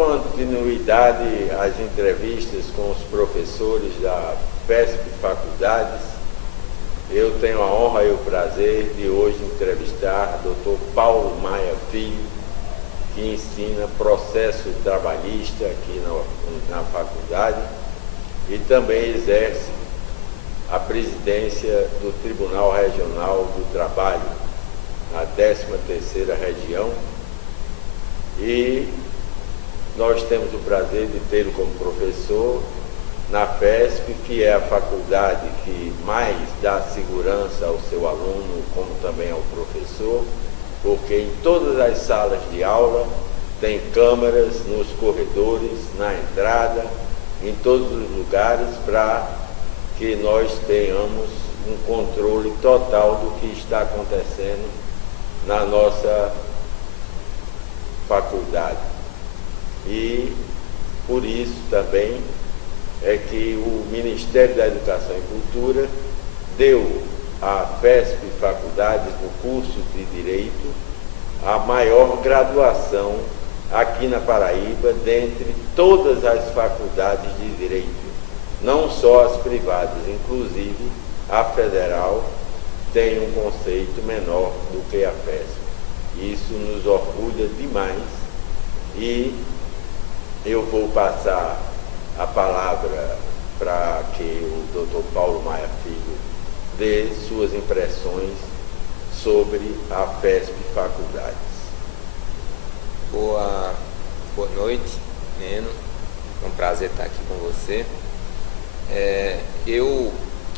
continuidade às entrevistas com os professores da FESP Faculdades, eu tenho a honra e o prazer de hoje entrevistar o Dr. Paulo Maia Filho, que ensina processo trabalhista aqui na faculdade e também exerce a presidência do Tribunal Regional do Trabalho, na 13ª região, e nós temos o prazer de tê-lo como professor na FESP, que é a faculdade que mais dá segurança ao seu aluno, como também ao professor, porque em todas as salas de aula tem câmeras nos corredores, na entrada, em todos os lugares, para que nós tenhamos um controle total do que está acontecendo na nossa faculdade. E por isso também é que o Ministério da Educação e Cultura deu à FESP Faculdades, no curso de Direito, a maior graduação aqui na Paraíba, dentre todas as faculdades de Direito, não só as privadas, inclusive a Federal tem um conceito menor do que a FESP. Isso nos orgulha demais e eu vou passar a palavra para que o Dr. Paulo Maia Filho dê suas impressões sobre a FESP Faculdades. Boa noite, Neno. É um prazer estar aqui com você. Eu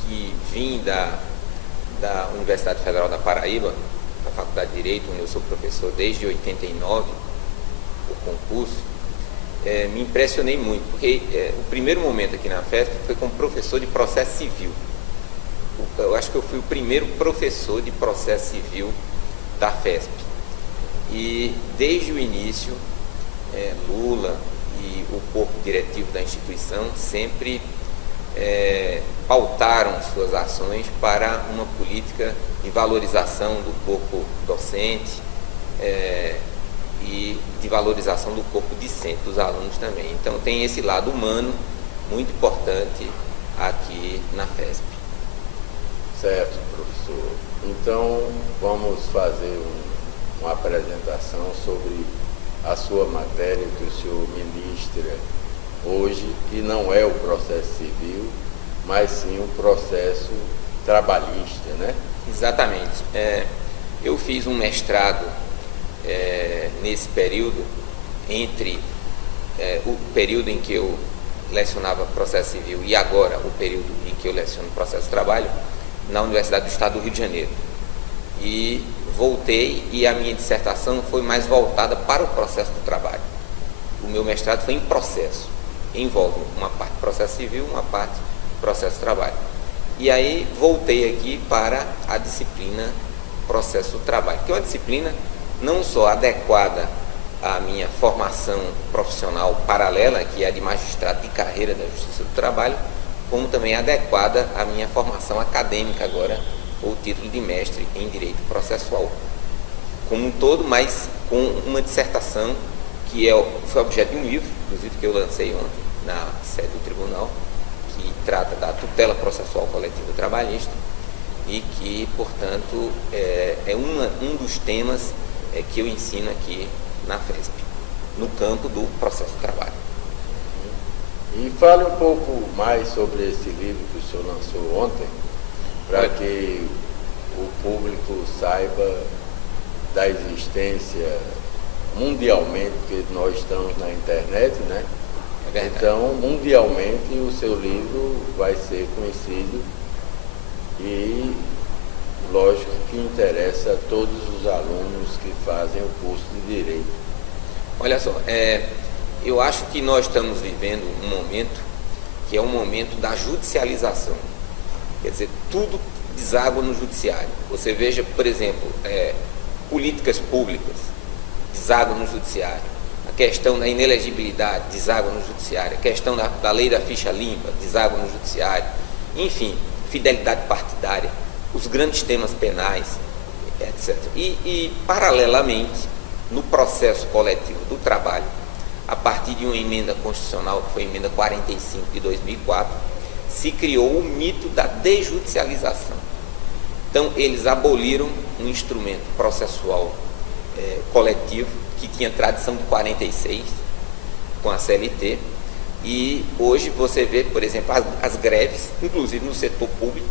que vim da Universidade Federal da Paraíba, da Faculdade de Direito, onde eu sou professor desde 89, o concurso, me impressionei muito, porque o primeiro momento aqui na FESP foi como professor de processo civil. Eu acho que eu fui o primeiro professor de processo civil da FESP. E desde o início, Lula e o corpo diretivo da instituição sempre pautaram suas ações para uma política de valorização do corpo docente e de valorização do corpo discente, dos alunos também. Então tem esse lado humano muito importante aqui na FESP. Certo, professor. Então vamos fazer uma apresentação sobre a sua matéria que o senhor ministra hoje, que não é o processo civil, mas sim o processo trabalhista, né? Exatamente. Eu fiz um mestrado nesse período, entre o período em que eu lecionava processo civil e agora o período em que eu leciono processo de trabalho, na Universidade do Estado do Rio de Janeiro. E voltei e a minha dissertação foi mais voltada para o processo do trabalho. O meu mestrado foi em processo, envolve uma parte processo civil, uma parte processo de trabalho. E aí voltei aqui para a disciplina processo do trabalho, que é uma disciplina não só adequada à minha formação profissional paralela, que é a de magistrado de carreira da Justiça do Trabalho, como também adequada à minha formação acadêmica agora, ou título de mestre em Direito Processual. Como um todo, mas com uma dissertação que foi objeto de um livro, inclusive que eu lancei ontem na sede do tribunal, que trata da tutela processual coletiva trabalhista e que, portanto, é um dos temas que eu ensino aqui na FESP, no campo do processo de trabalho. E fale um pouco mais sobre esse livro que o senhor lançou ontem, para que o público saiba da existência mundialmente, porque nós estamos na internet, né? É verdade. Então, mundialmente, o seu livro vai ser conhecido e, lógico, que interessa a todos os alunos que fazem o curso de Direito. Olha só, eu acho que nós estamos vivendo um momento que é um momento da judicialização. Quer dizer, tudo deságua no judiciário. Você veja, por exemplo, políticas públicas deságua no judiciário. A questão da inelegibilidade deságua no judiciário. A questão da lei da ficha limpa deságua no judiciário. Enfim, fidelidade partidária, os grandes temas penais, etc. E paralelamente, no processo coletivo do trabalho, a partir partir de uma emenda constitucional, que foi a emenda 45 de 2004, se criou o mito da desjudicialização. Então, eles aboliram um instrumento processual coletivo, que tinha tradição de 46, com a CLT, e hoje você vê, por exemplo, as greves, inclusive no setor público,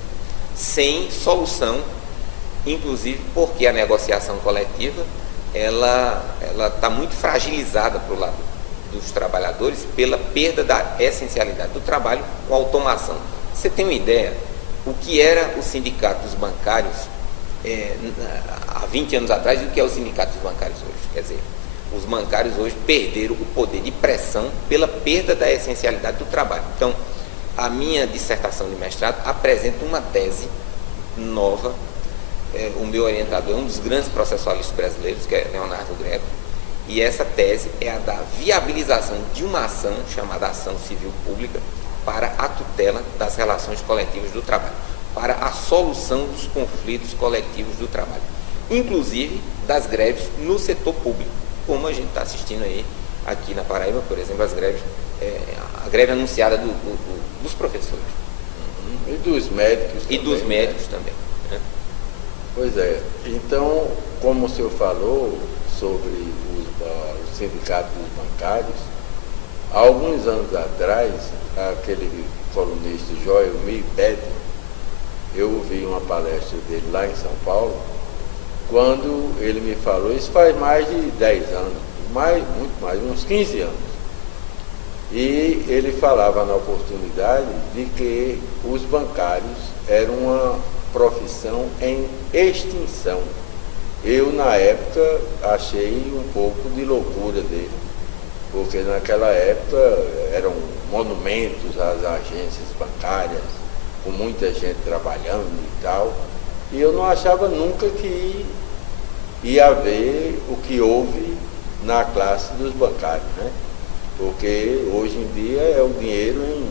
sem solução, inclusive porque a negociação coletiva ela está muito fragilizada para o lado dos trabalhadores pela perda da essencialidade do trabalho com a automação. Você tem uma ideia, o que era o sindicato dos bancários há 20 anos atrás e o que é o sindicato dos bancários hoje? Quer dizer, os bancários hoje perderam o poder de pressão pela perda da essencialidade do trabalho. Então, a minha dissertação de mestrado apresenta uma tese nova. O meu orientador é um dos grandes processualistas brasileiros, que é Leonardo Greco, e essa tese é a da viabilização de uma ação chamada ação civil pública para a tutela das relações coletivas do trabalho, para a solução dos conflitos coletivos do trabalho, inclusive das greves no setor público, como a gente está assistindo aí aqui na Paraíba, por exemplo, as greves, a greve anunciada dos professores. E dos médicos também. E dos médicos também. Pois é. Então, como o senhor falou sobre o sindicato dos bancários, há alguns anos atrás, aquele colunista Joelmir Pedro, eu ouvi uma palestra dele lá em São Paulo, quando ele me falou, isso faz mais de 10 anos, muito mais, uns 15 anos. E ele falava na oportunidade de que os bancários eram uma profissão em extinção. Eu, na época, achei um pouco de loucura dele, porque naquela época eram monumentos às agências bancárias, com muita gente trabalhando e tal, e eu não achava nunca que ia haver o que houve na classe dos bancários, né? Porque hoje em dia é o dinheiro em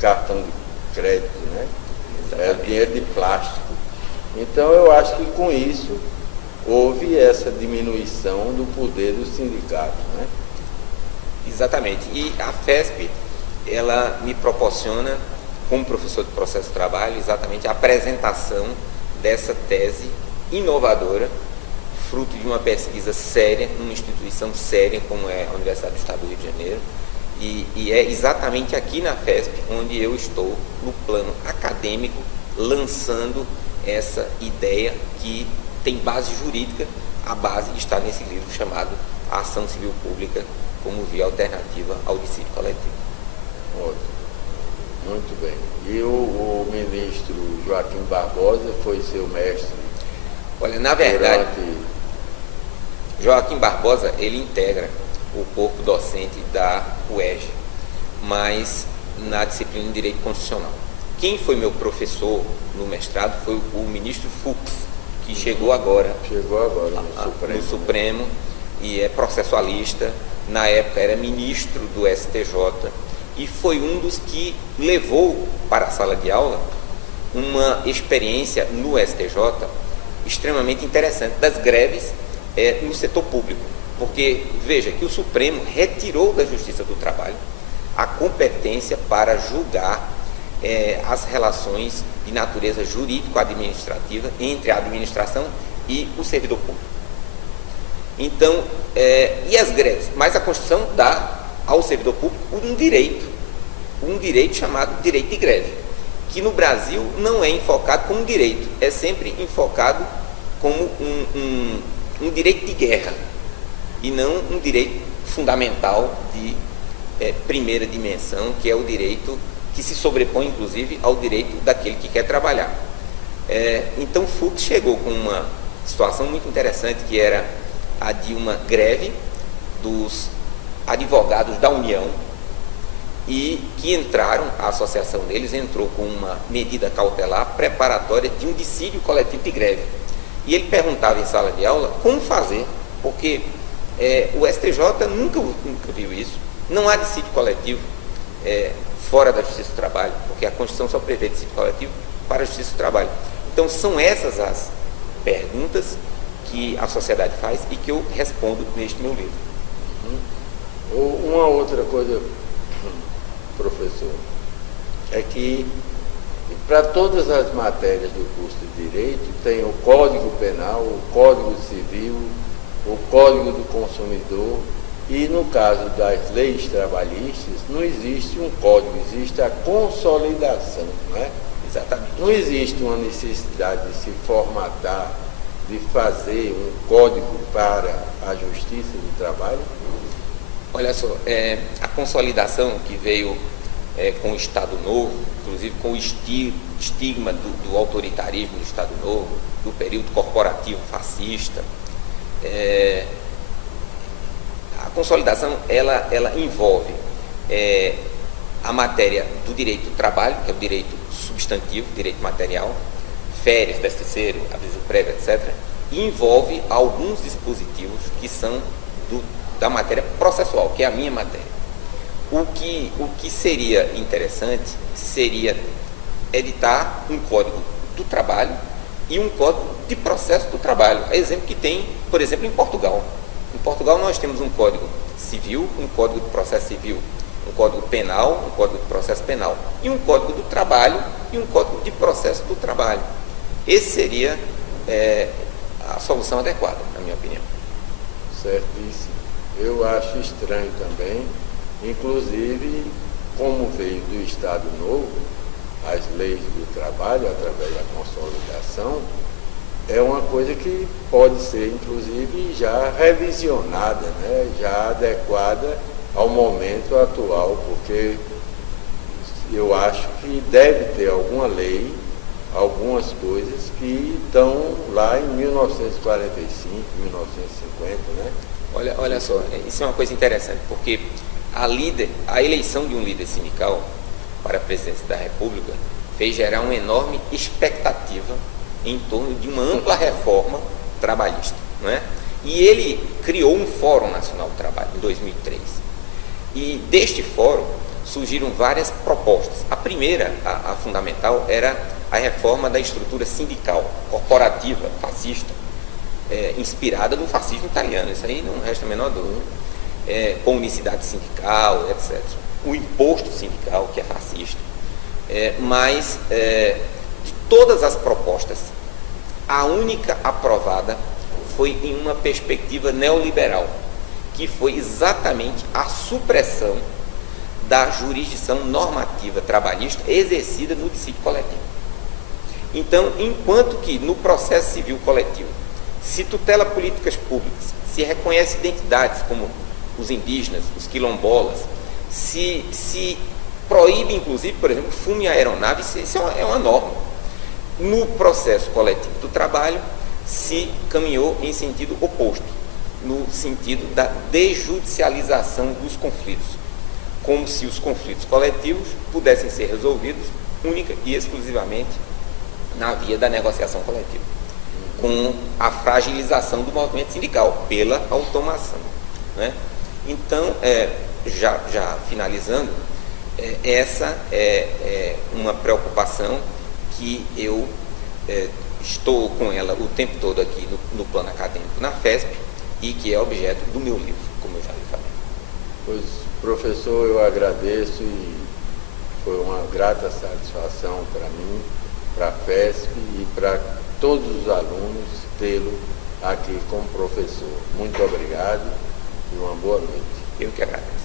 cartão de crédito, né? É dinheiro de plástico. Então eu acho que com isso houve essa diminuição do poder dos sindicatos, né? Exatamente. E a FESP, ela me proporciona, como professor de processo de trabalho, exatamente a apresentação dessa tese inovadora, fruto de uma pesquisa séria, numa instituição séria como é a Universidade do Estado do Rio de Janeiro, e é exatamente aqui na FESP onde eu estou, no plano acadêmico, lançando essa ideia que tem base jurídica. A base está nesse livro chamado A Ação Civil Pública como Via Alternativa ao Dissídio Coletivo. Ótimo. Muito bem. E o ministro Joaquim Barbosa foi seu mestre? Olha, na verdade, Joaquim Barbosa, ele integra o corpo docente da UERJ, mas na disciplina de Direito Constitucional. Quem foi meu professor no mestrado foi o ministro Fux, que chegou agora no Supremo e é processualista. Na época era ministro do STJ e foi um dos que levou para a sala de aula uma experiência no STJ extremamente interessante das greves no setor público, porque veja que o Supremo retirou da Justiça do Trabalho a competência para julgar as relações de natureza jurídico-administrativa entre a administração e o servidor público. Então, e as greves? Mas a Constituição dá ao servidor público um direito chamado direito de greve, que no Brasil não é enfocado como direito, é sempre enfocado como um direito de guerra, e não um direito fundamental de primeira dimensão, que é o direito que se sobrepõe, inclusive, ao direito daquele que quer trabalhar. Então, Fux chegou com uma situação muito interessante, que era a de uma greve dos advogados da União, e que entraram, a associação deles entrou com uma medida cautelar preparatória de um dissídio coletivo de greve. E ele perguntava em sala de aula como fazer, porque o STJ nunca viu isso. Não há dissídio coletivo fora da Justiça do Trabalho, porque a Constituição só prevê dissídio coletivo para a Justiça do Trabalho. Então são essas as perguntas que a sociedade faz e que eu respondo neste meu livro. Uma outra coisa, professor, é que para todas as matérias do curso de Direito tem o Código Penal, o Código Civil, o Código do Consumidor, e no caso das leis trabalhistas não existe um código, existe a consolidação, não é? Exatamente. Não existe uma necessidade de se formatar, de fazer um código para a Justiça do Trabalho? Olha só, a consolidação que veio com o Estado Novo, inclusive com o estigma do autoritarismo do Estado Novo, do período corporativo fascista, a consolidação ela envolve a matéria do direito do trabalho, que é o direito substantivo, direito material, férias, 13º, aviso prévio, etc., e envolve alguns dispositivos que são da matéria processual, que é a minha matéria. O que seria interessante seria editar um código do trabalho e um código de processo do trabalho. É exemplo que tem, por exemplo, em Portugal. Em Portugal nós temos um código civil, um código de processo civil, um código penal, um código de processo penal, e um código do trabalho e um código de processo do trabalho. Esse seria a solução adequada, na minha opinião. Certíssimo. Eu acho estranho também, inclusive, como veio do Estado Novo, as leis do trabalho, através da consolidação, é uma coisa que pode ser, inclusive, já revisionada, né? Já adequada ao momento atual, porque eu acho que deve ter alguma lei, algumas coisas que estão lá em 1945, 1950, né? Olha só, isso é uma coisa interessante, porque a eleição de um líder sindical para a presidência da República fez gerar uma enorme expectativa em torno de uma ampla reforma trabalhista, não é? E ele criou um Fórum Nacional do Trabalho em 2003. E deste fórum surgiram várias propostas. A primeira, a fundamental, era a reforma da estrutura sindical, corporativa, fascista, inspirada no fascismo italiano. Isso aí não resta a menor dúvida. Com unicidade sindical, etc. O imposto sindical, que é fascista. Mas, de todas as propostas, a única aprovada foi em uma perspectiva neoliberal, que foi exatamente a supressão da jurisdição normativa trabalhista exercida no dissídio coletivo. Então, enquanto que no processo civil coletivo se tutela políticas públicas, se reconhece identidades como os indígenas, os quilombolas, se proíbe, inclusive, por exemplo, fumo em aeronave, isso é uma norma. No processo coletivo do trabalho, se caminhou em sentido oposto, no sentido da desjudicialização dos conflitos, como se os conflitos coletivos pudessem ser resolvidos única e exclusivamente na via da negociação coletiva, com a fragilização do movimento sindical pela automação, né? Então, já finalizando, essa é uma preocupação que eu estou com ela o tempo todo aqui no plano acadêmico na FESP e que é objeto do meu livro, como eu já lhe falei. Pois, professor, eu agradeço e foi uma grata satisfação para mim, para a FESP e para todos os alunos tê-lo aqui como professor. Muito obrigado e uma boa noite. Eu que agradeço.